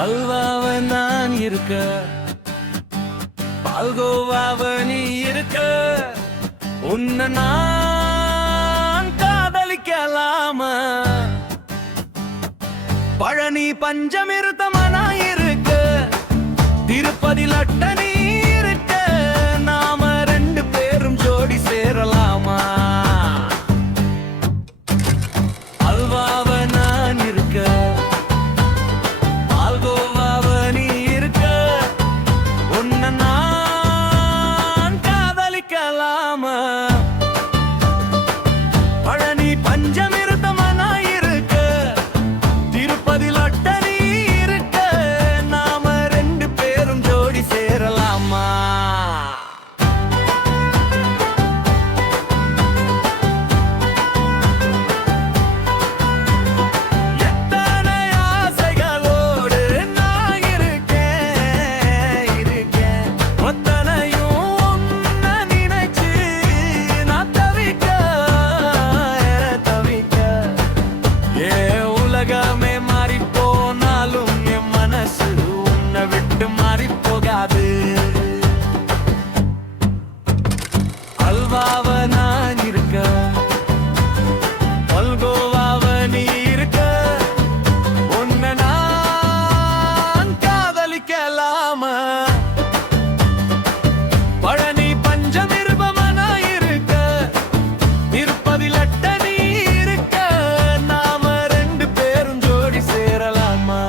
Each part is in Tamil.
அல்வாவ நான் இருக்க, பால்கோவாவ நீ இருக்க, உன்னை நான் காதலிக்கலாமா? பழனி பஞ்சமிருத்தமனா இருக்க, திருப்பதி லட்ட நீ இருக்க, நாம ரெண்டு பேரும் ஜோடி சேரலாமா? அல்வாவ நான் இருக்க, பால்கோவாவ நீ இருக்க, உன்னை நான் காதலிக்கலாமா? பழனி பஞ்சமிருத்தமனா இருக்க, திருப்பதி லட்ட நீ இருக்க, நாம ரெண்டு பேரும் ஜோடி சேரலாமா? எத்தனை ஆசைகளோடு நான் இருக்கேன், ஒத்தனையும் உன்னை நினைச்சு நான் தவிக்க. உலகமே மாறி போனாலும் என் மனசு உன்னை விட்டு மாறி போகாது. அல்வாவ நான் இருக்க, பல்கோவாவ நீ இருக்க, உன்னை நான் காதலிக்கலாமா? பழனி பஞ்சமிருபமனா இருக்க, திருப்பதி லட்ட நீ இருக்க, நாம ரெண்டு பேரும் ஜோடி சேரலாமா?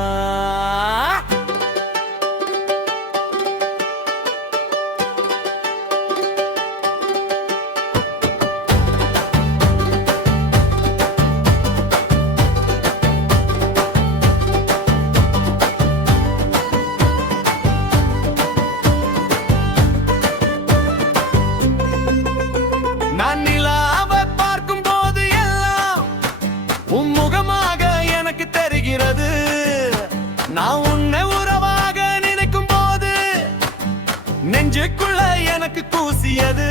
நான் நிலாவை பார்க்கும் போது எல்லாம் உன் முகமாக எனக்கு தெரிகிறது. நான் உன்னை உறவாக நினைக்கும் போது நெஞ்சுக்குள்ள எனக்கு கூசியது.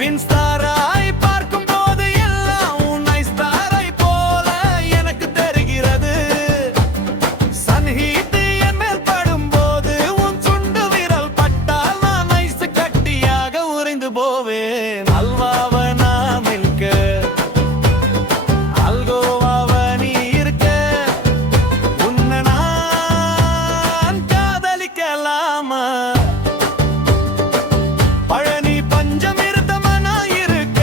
வின்ஸ்டாராய் பார்க்கும் போது எல்லாம் உன் ஐஸ்டாரை போல எனக்கு தெரிகிறது. சன்ஹீட் என் மேல் படும் போது உன் சுண்டு விரல் பட்டால் நான் ஐஸ் கட்டியாக உறைந்து போவேன். அல்வாவ நான் இருக்க, அல்கோவாவ நீ இருக்க, உன்னை நான் காதலிக்கலாமா? பழனி பஞ்சமிருத்தமனா இருக்க,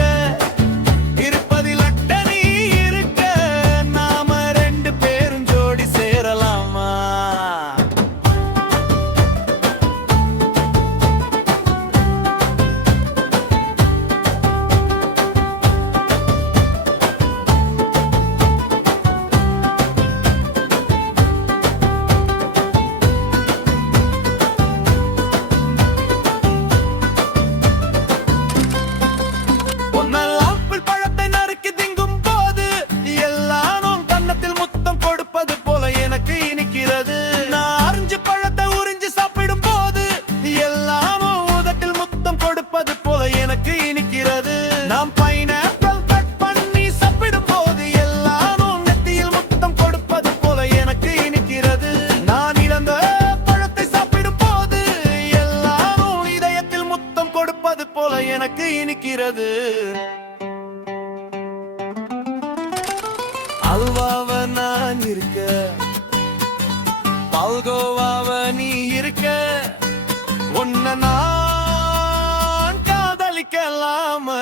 திருப்பதி லட்ட நீ இருக்க, நாம ரெண்டு பேரும் ஜோடி சேரலாமா? உன்னால் ஆப்பிள் பழத்தை நறுக்கி திங்கும் போது எல்லாரும் கன்னத்தில் முத்தம் கொடுப்பது போல எனக்கு இனிக்கிறது. நான் ஆரஞ்சு பழத்தை உறிஞ்சு சாப்பிடும் போது எல்லாரும் உதட்டில் முத்தம் கொடுப்பது போல எனக்கு இனிக்கிறது. நாம் பைனாப்பிள் கட் பண்ணி சாப்பிடும் போது எல்லாரும் நெத்தியில் முத்தம் கொடுப்பது போல எனக்கு இனிக்கிறது. நான் இழந்த பழத்தை சாப்பிடும் போது எல்லாரும் இதயத்தில் முத்தம் கொடுப்பது போல எனக்கு இனிக்கிறது. அல்வாவ நான் இருக்க, பால்கோவாவ நீ இருக்க, உன்னை நான் காதலிக்கலாமா?